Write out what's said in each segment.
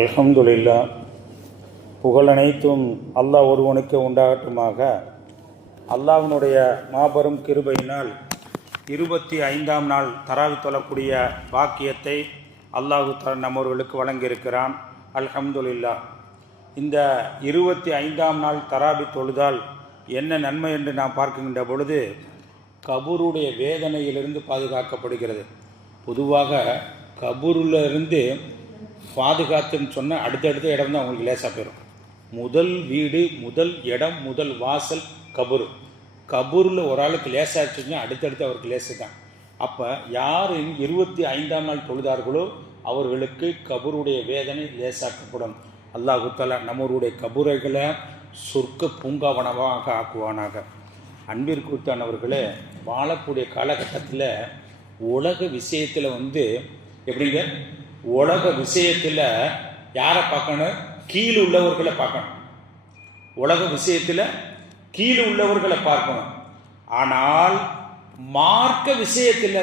அல்ஹம்துலில்லா, புகழனைத்தும் அல்லாஹ் ஒருவனுக்கு உண்டாகட்டுமாக. அல்லாஹ்வினுடைய மாபெரும் கிருபையினால் 25ஆம் நாள் தராவி தொழக்கூடிய பாக்கியத்தை அல்லாஹு நம்மவர்களுக்கு வழங்கியிருக்கிறான். அல்ஹம்துலில்லா. இந்த 25ஆம் நாள் தராவி தொழுதால் என்ன நன்மை என்று நாம் பார்க்கின்ற பொழுது, கபூருடைய வேதனையிலிருந்து பாதுகாக்கப்படுகிறது. பொதுவாக கபூரிலிருந்து பாதுகாத்துன்னு சொன்னால் அடுத்தடுத்த இடம் தான் அவங்களுக்கு லேசாக போயிடும். முதல் வீடு, முதல் இடம், முதல் வாசல் கபூர். கபூரில் ஒரு ஆளுக்கு லேசாச்சுன்னா அடுத்தடுத்து அவருக்கு லேசு தான். அப்போ யார் 25ஆம் நாள் தொழுதார்களோ அவர்களுக்கு கபூருடைய வேதனை லேசாக்கப்படும். அல்லாஹ் தஆலா நம்மளுடைய கபூரைகளை சொர்க்க பூங்காவனமாக ஆக்குவானாக. அன்பிற்குத்தானவர்களே, வாழக்கூடிய காலகட்டத்தில் உலக விஷயத்தில் எப்படிங்க, உலக விஷயத்தில் யாரை பார்க்கணும்? கீழே உள்ளவர்களை பார்க்கணும். உலக விஷயத்தில் கீழே உள்ளவர்களை பார்க்கணும். ஆனால் மார்க்க விஷயத்தில்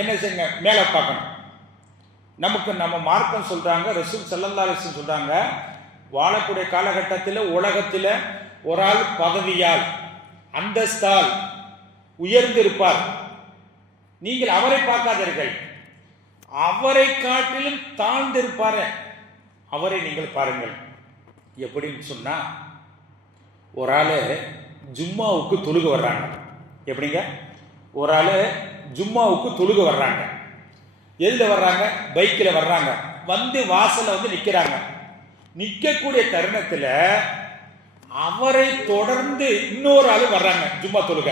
என்ன செய்யுங்க, மேலே பார்க்கணும். நம்ம மார்க்கம் சொல்கிறாங்க, ரசூல் ஸல்லல்லாஹு அலைஹி வஸல்லம் சொல்கிறாங்க, வாழக்கூடிய காலகட்டத்தில் உலகத்தில் ஒரு ஆள் பதவியால் அந்தஸ்தால் உயர்ந்திருப்பார். நீங்கள் அவரை பார்க்காதீர்கள், அவரை காட்டிலும் தாழ்ந்திருப்பார அவரை நீங்கள் பாருங்கள். எப்படின்னு சொன்னா, ஒரு ஆள் ஜும்மாவுக்கு தொழுக வர்றாங்க. எப்படிங்க, ஒரு ஆள் ஜும்மாவுக்கு தொழுக வர்றாங்க. எதில் வர்றாங்க? பைக்கில் வர்றாங்க. வாசல்ல நிற்கிறாங்க. நிற்கக்கூடிய தருணத்தில் அவரை தொடர்ந்து இன்னொரு ஆள் வர்றாங்க ஜும்மா தொழுக.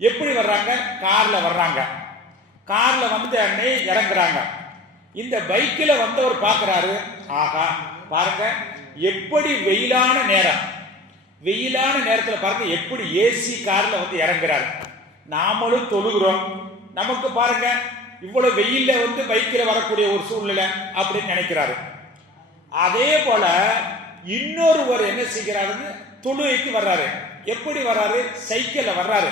எப்படி வர்றாங்க? கார்ல வர்றாங்க. கார்ல அன்னை இறங்குறாங்க. இந்த பைக்கில் வந்தவர் பார்க்கிறாரு, ஆகா பாருங்க எப்படி வெயிலான நேரத்தில் பாருங்க எப்படி ஏசி கார்ல இறங்குறாரு. நாமளும் தொழுகிறோம், நமக்கு பாருங்க இவ்வளவு வெயில்ல பைக்கில் வரக்கூடிய ஒரு சூழ்நிலை அப்படின்னு நினைக்கிறாரு. அதே போல இன்னொருவர் என்ன செய்கிறாருன்னு தொழுகைக்கு வர்றாரு. எப்படி வர்றாரு? சைக்கிள்ல வர்றாரு.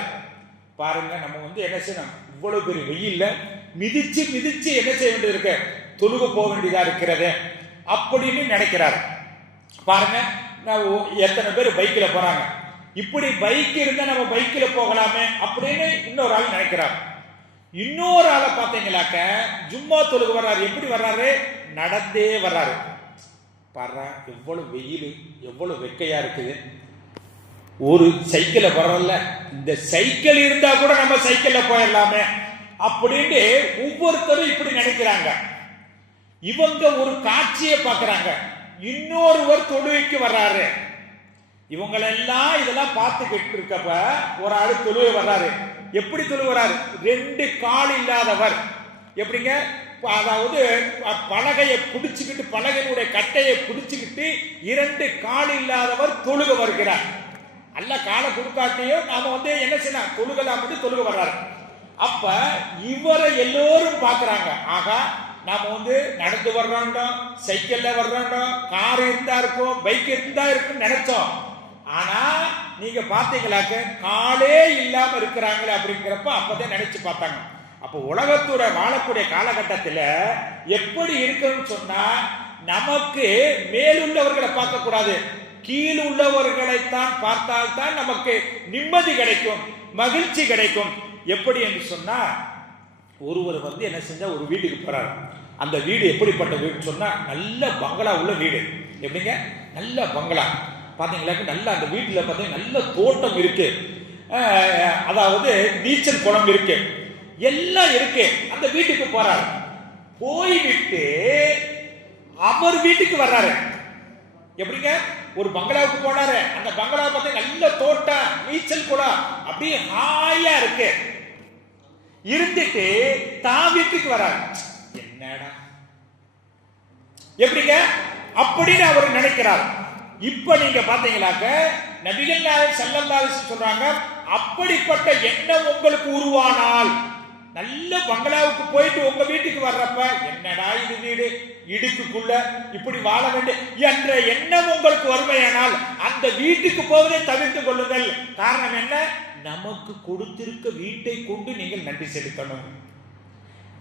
பாருங்க நம்ம என்ன செய்யணும், இவ்வளவு பெரிய வெயில்ல மிதிச்சு என்ன செய்ய வேண்டியது இருக்கு, தொழுக போக வேண்டியதா இருக்கிறது அப்படின்னு நினைக்கிறாரு. பாருங்க எத்தனை பேர் பைக்கில் போறாங்க. இப்படி பைக் இருந்தா நம்ம பைக்கில் போகலாமே அப்படின்னு இன்னொரு ஆள் நினைக்கிறார். இன்னொரு ஆளை பார்த்தீங்களாக்க ஜும்மா தொழுக வர்றாரு. எப்படி வர்றாரு? நடந்தே வர்றாரு. பாரு எவ்வளவு வெயில், எவ்வளவு வெக்கையா இருக்குது. ஒரு சைக்கிள வரல, இந்த சைக்கிள் இருந்தா கூட நம்ம சைக்கிள்ல போயிடலாமே அப்படின்னு ஒவ்வொருத்தரும் இப்படி நினைக்கிறாங்க. இவங்க ஒரு காட்சியை பார்க்கறாங்க. இன்னொருவர் தொழுகைக்கு வர்றாரு. இவங்களெல்லாம் இதெல்லாம் பார்த்துக்கிட்டு இருக்கப்ப ஒரு ஆளு தொழுகை வர்றாரு. எப்படி தொழுகை வர்றாரு? 2 கால் இல்லாதவர். எப்படிங்க, அதாவது பலகையை பிடிச்சுக்கிட்டு, பலகையினுடைய கட்டையை பிடிச்சுக்கிட்டு 2 கால் இல்லாதவர் தொழுக வருகிறார். அல்ல காலை கொடுக்காட்டியும் நாம என்ன செய்யலாம், தொழுகலாம் மட்டும் தொழுக வர்றாரு. அப்ப இவரை எல்லோரும் பாக்குறாங்க. ஆகா நாம நடந்து வர்றோம், சைக்கிள்ல வர்றோம், கார் இருந்தா இருக்கும், பைக் இருந்தா இருக்கும் நினைச்சோம். ஆனா நீங்க பாத்தீங்களாக்க காலே இல்லாம இருக்கிறாங்களே அப்படிங்கிறப்ப அப்பதான் நினைச்சு பார்த்தாங்க. அப்ப உலகத்தோட வாழக்கூடிய காலகட்டத்தில் எப்படி இருக்குன்னு சொன்னா, நமக்கு மேலுள்ளவர்களை பார்க்க கூடாது, கீழ் உள்ளவர்களைத்தான் பார்த்தால்தான் நமக்கு நிம்மதி கிடைக்கும், மகிழ்ச்சி கிடைக்கும். எப்படி என்று சொன்னா, ஒருவர் என்ன செஞ்சா ஒரு வீட்டுக்கு போறாரு. அந்த வீடு எப்படிப்பட்ட வீடு சொன்னா, நல்ல பங்களா உள்ள வீடு. எப்படிங்க, நல்ல பங்களா பாத்தீங்களா, நல்ல அந்த வீட்டுல பாத்தீங்கன்னா நல்ல தோட்டம் இருக்கு, அதாவது நீச்சல் குளம் இருக்கு, எல்லாம் இருக்கு. அந்த வீட்டுக்கு போறாரு. போய்விட்டு அவர் வீட்டுக்கு வர்றாரு. எப்படிங்க, ஒரு பங்களாவுக்கு போனாரு. அந்த பங்களாவை பார்த்தா நல்ல தோட்டம், நீச்சல் குளம், அப்படியே ஹாயா இருக்கு. இருந்துட்டு தான் வீட்டுக்கு வராரு. என்னடா எப்படிங்க அப்படின்னு அவர் நினைக்கிறார். இப்ப நீங்க பாத்தீங்களாக்க நபிகள் நாயகம் ஸல்லல்லாஹு அலைஹி வஸல்லம் சொல்றாங்க, அப்படிப்பட்ட எண்ணம் உங்களுக்கு உருவானால், நல்ல பங்களாவுக்கு போயிட்டு உங்க வீட்டுக்கு வர்றப்ப என்னடா இது வீடு, இடுக்குள்ள இப்படி வாழ வேண்டும் என்ற எண்ணம் உங்களுக்கு வறுமையானால் அந்த வீட்டுக்கு போவதை தவிர்த்து கொள்ளுங்கள். காரணம் என்ன? நமக்கு கொடுத்திருக்க வீட்டை கொண்டு நீங்கள் நன்றி செலுத்தணும்.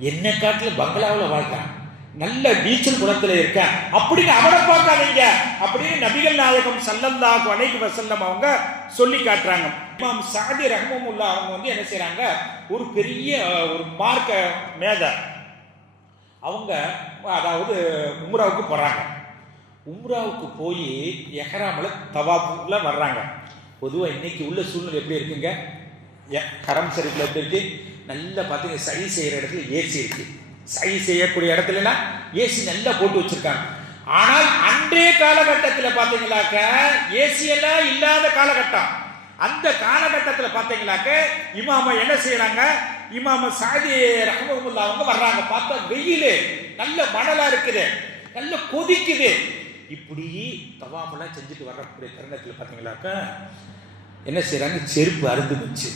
என்ன காட்டில் பங்களாவில் வாழ்றான், நல்ல நீச்சல் குளத்துல இருக்க அப்படின்னு அவனை பார்க்காதீங்க அப்படின்னு நபிகள் நாயகம் ஸல்லல்லாஹு அலைஹி வஸல்லம் அவங்க சொல்லி காட்டுறாங்க. இமாம் சாதி ரஹ்மத்துல்லாஹ் அவங்க வந்து என்ன செய்யறாங்க, ஒரு பெரிய ஒரு மார்க்க மேதை அவங்க, அதாவது உம்ராவுக்கு போறாங்க. உம்ராவுக்கு போய் எஹ்ராம்ல தவாஃப்ல வர்றாங்க. பொதுவாக இன்னைக்கு உள்ள சூழ்நிலை எப்படி இருக்குங்க, ஹரம் ஷரீஃப்ல எப்படி இருக்கு, நல்லா பார்த்தீங்க சை செய்யற இடத்துல ஏசி இருக்கு, சை செய்யக்கூடிய இடத்துலலாம் ஏசி நல்லா போட்டு வச்சிருக்காங்க. ஆனால் அன்றைய காலகட்டத்தில் பார்த்தீங்களாக்க ஏசி எல்லாம் இல்லாத காலகட்டம். அந்த காலகட்டத்தில் பார்த்தீங்களாக்க இமாம என்ன செய்யறாங்க, இமாம சாதி ரஹ்மத்துல்லாஹ் அவங்க வர்றாங்க. பார்த்தா வெயில் நல்ல மணலா இருக்குது, நல்ல கொதிக்குது. இப்படி தவாஃபெல்லாம் செஞ்சுட்டு வரக்கூடிய தருணத்தில் பார்த்தீங்களாக்க என்ன செய்யறாங்க, செருப்பு அருந்து வச்சு,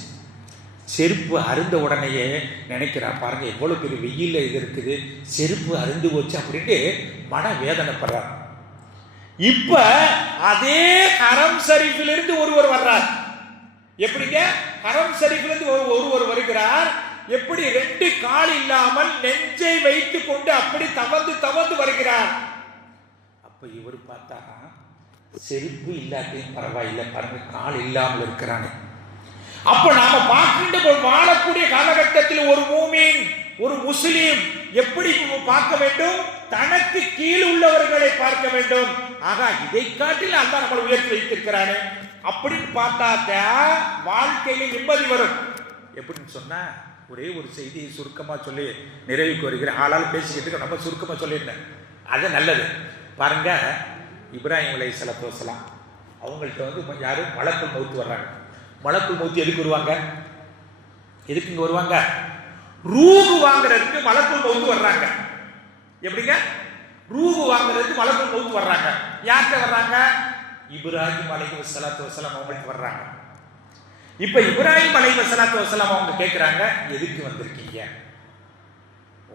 செருப்பு அருந்த உடனேயே நினைக்கிறா பாருங்க எவ்வளவு பெரிய வெயில்ல இது இருக்குது, செருப்பு அருந்து போச்சு அப்படின்னு மன வேதனைப்படுறார். இப்ப அதே ஹரம் ஷரீஃபிலிருந்து ஒருவர் வர்றார். எப்படிங்க, ஹரம் ஷரீஃபிலிருந்து ஒருவர் வருகிறார். எப்படி, 2 கால் இல்லாமல் நெஞ்சை வைத்துக் கொண்டு அப்படி தவந்து தவந்து வருகிறார். அப்ப இவர் பார்த்தா செருப்பு இல்லாட்டியும் பரவாயில்லை, பாருங்க கால் இல்லாமல் இருக்கிறானே. அப்ப நாம பார்க்கின்ற வாழக்கூடிய காலகட்டத்தில் ஒரு மூமின், ஒரு முஸ்லிம் எப்படி பார்க்க வேண்டும், தனக்கு கீழ் உள்ளவர்களை பார்க்க வேண்டும். ஆக இதை காட்டில் அல்லாஹ் நம்மளை உயர்த்தி வைத்திருக்கிறானே அப்படின்னு பார்த்தாக்க வாழ்க்கையில நிம்மதி வரும். எப்படின்னு சொன்னா ஒரே ஒரு செய்தியை சுருக்கமா சொல்லி நிறைவுக்கு வருகிறேன். ஆளால் பேசிக்கிட்டு நம்ம சுருக்கமா சொல்லியிருந்தேன், அது நல்லது. பாருங்க, இப்ராஹிம் அலைஹிஸ்ஸலாத்து வஸ்ஸலாம் அவங்கள்ட்ட வந்து யாரு, மலக்குல் மௌத் வர்றாங்க. மலக்குல் மௌத் எதுக்கு வருவாங்க, எதுக்கு இங்க வருவாங்க, ரூஹு வாங்குறதுக்கு மலக்குல் மௌத் வர்றாங்க. எப்படிங்க, ரூஹு வாங்குறதுக்கு மலக்குல் மௌத் வர்றாங்க. யார்கிட்ட வர்றாங்க, இப்ராஹிம் அலைஹிஸ்ஸலாத்து வஸ்ஸலாம் அவங்கள்ட்ட வர்றாங்க. இப்ப இப்ராஹிம் அலைஹிஸ்ஸலாத்து வஸ்ஸலாம் அவங்க கேட்கிறாங்க, எதுக்கு வந்திருக்கீங்க,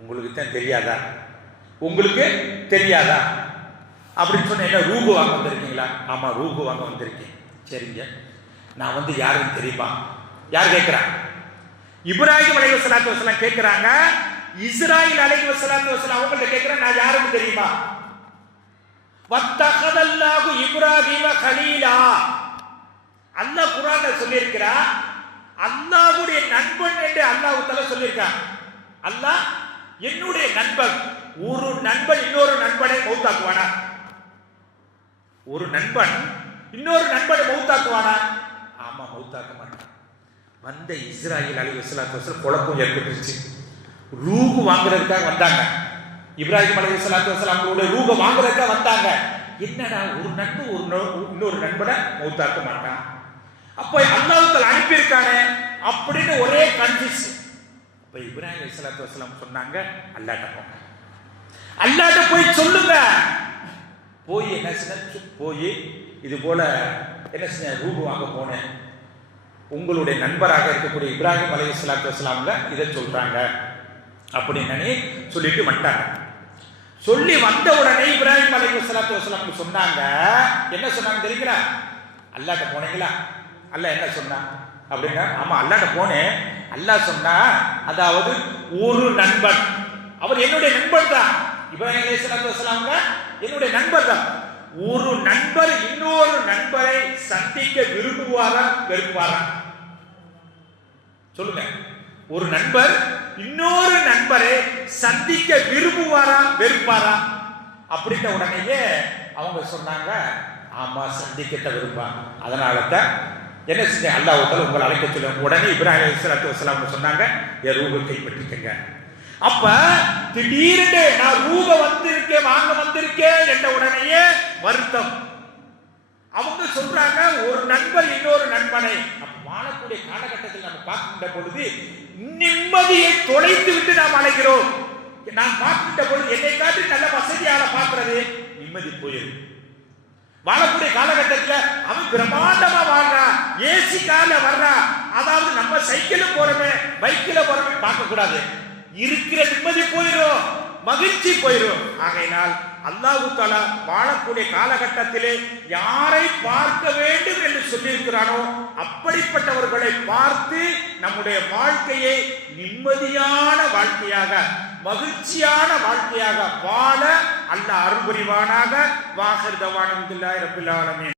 உங்களுக்கு தான் தெரியாதா, உங்களுக்கு தெரியாதா அப்படின்னு சொன்ன, என்ன ரூஹு வாங்க வந்திருக்கீங்களா, ஆமா ரூஹு வாங்க வந்திருக்கேன். சரிங்க, நான் வந்து யாருன்னு தெரியுமா, யார் கேட்கிறாங்க, இப்ராஹிம் அலைஹிஸ்ஸலாத்து வஸ்ஸலாம் கேட்கிறாங்க. இஸ்ராயில் அலைஹிஸ்ஸலாத்து வஸ்ஸலாம் அவங்கள்ட்ட கேட்கிறேன், நான் யாருன்னு தெரியுமா. வத்தகதல்லாஹு இப்ராஹிம கலீலா, அல்லாஹ் குர்ஆன்ல சொல்லியிருக்கிறார், அல்லாஹ்வுடைய நண்பன் என்று அல்லாஹ் தஆலா சொல்லியிருக்கார். அல்லாஹ் என்னுடைய நண்பன். ஒரு நண்பன் இன்னொரு நண்பனை மௌத்தாக்குவானா, ஒரு நண்பன் இன்னொரு நண்பனை மௌத்தாக்குவானா, ஆமா மௌத்தாக்க மாட்டான். வந்த இஸ்ராயில் அலைஹிஸ்ஸலாத்து வஸ்ஸலாம் குழப்பம் ஏற்பட்டுருச்சு. ரூஹு வாங்குறதுக்காக வந்தாங்க. இப்ராஹிம் அலைஹிஸ்ஸலாத்து வஸ்ஸலாம் அவங்களுடைய ரூஹை வாங்குறதுக்காக வந்தாங்க. என்னடா ஒரு நண்பன் இன்னொரு நண்பனை மௌத்தாக்க மாட்டான், அப்ப அல்லாஹ் தஆலா அனுப்பியிருக்கானே அப்படின்னு ஒரே கன்ஃபியூஸ். அப்ப இப்ராஹிம் அலைஹிஸ்ஸலாத்து வஸ்ஸலாம் சொன்னாங்க, அல்லாஹ்ட்ட போங்க, அல்லாஹ்ட்ட போய் சொல்லுங்க. போய் என்ன செஞ்ச, போய் இது போல என்ன செஞ்ச, ரூஹு வாங்க போனேன், உங்களுடைய நண்பராக இருக்கக்கூடிய இப்ராஹிம் அலைஹிஸ்ஸலாத்து வஸ்ஸலாம்ல இதை சொல்றாங்க அப்படின்னு சொல்லிட்டு வந்துட்டாங்க. சொல்லி வந்த உடனே இப்ராஹிம் அலைஹிஸ்ஸலாத்து வஸ்ஸலாம் சொன்னாங்க, என்ன சொன்னாங்க தெரியுங்களா, அல்லாஹ்ட்ட போனீங்களா, அல்லாஹ் என்ன சொன்னா அப்படின்னா, ஆமா அல்லாஹ்ட்ட போனேன், அல்லாஹ் சொன்னா அதாவது ஒரு நண்பன், அவர் என்னுடைய நண்பன் தான், இப்ராஹிம் அலைஹிஸ்ஸலாத்து வஸ்ஸலாம் என்னுடைய நண்பர் தான். ஒரு நண்பர் இன்னொரு நண்பரை சந்திக்க விரும்புவாரா வெறுப்பாரா சொல்லுங்க. ஒரு நண்பர் இன்னொரு நண்பரை சந்திக்க விரும்புவாரா வெறுப்பாரா அப்படின்ற உடனேயே அவங்க சொன்னாங்க, ஆமா சந்திக்கத்த விரும்பாங்க. அதனால தான் என்ன செஞ்ச, அல்லாஹ் தஆலா உங்களை அழைக்க சொல்லுவாங்க. உடனே இப்ராஹிம் அலைஹிஸ்ஸலாத்து வஸ்ஸலாம் சொன்னாங்க, என் ரூஹை கைப்பற்றிக்கங்க. அப்ப திடீர்னு நான் ரூஹை வந்திருக்கேன் வாங்க வந்திருக்கேன் என்ற உடனேயே வருத்தம். அவங்க சொல்றாங்க, ஒரு நண்பர் இன்னொரு நண்பனை. வாழக்கூடிய காலகட்டத்தில் நம்ம பார்க்கின்ற பொழுது நிம்மதியை தொலைத்து விட்டு நாம் அழைக்கிறோம். நான் பார்க்கின்ற பொழுது என்னை காட்டி நல்ல வசதியால பார்க்கிறது நிம்மதி போயிடும். வாழக்கூடிய காலகட்டத்தில் அவன் பிரம்மாண்டமா வாழ்றா, ஏசி கால வர்றா, அதாவது நம்ம சைக்கிள் போறோமே பைக்கில போறோமே பார்க்க கூடாது, இருக்கிற நிம்மதி போயிடும், மகிழ்ச்சி போயிடும். ஆகையினால் அல்லாஹ் தஆலா வாழக்கூடிய காலகட்டத்திலே யாரை பார்க்க வேண்டும் என்று சொல்லியிருக்கிறானோ அப்படிப்பட்டவர்களை பார்த்து நம்முடைய வாழ்க்கையை நிம்மதியான வாழ்க்கையாக மகிழ்ச்சியான வாழ்க்கையாக வாழ அல்லாஹ் அருள் புரிவானாக. வாஹிர் தவானா அல்ஹம்துலில்லாஹி ரப்பில் ஆலமீன்.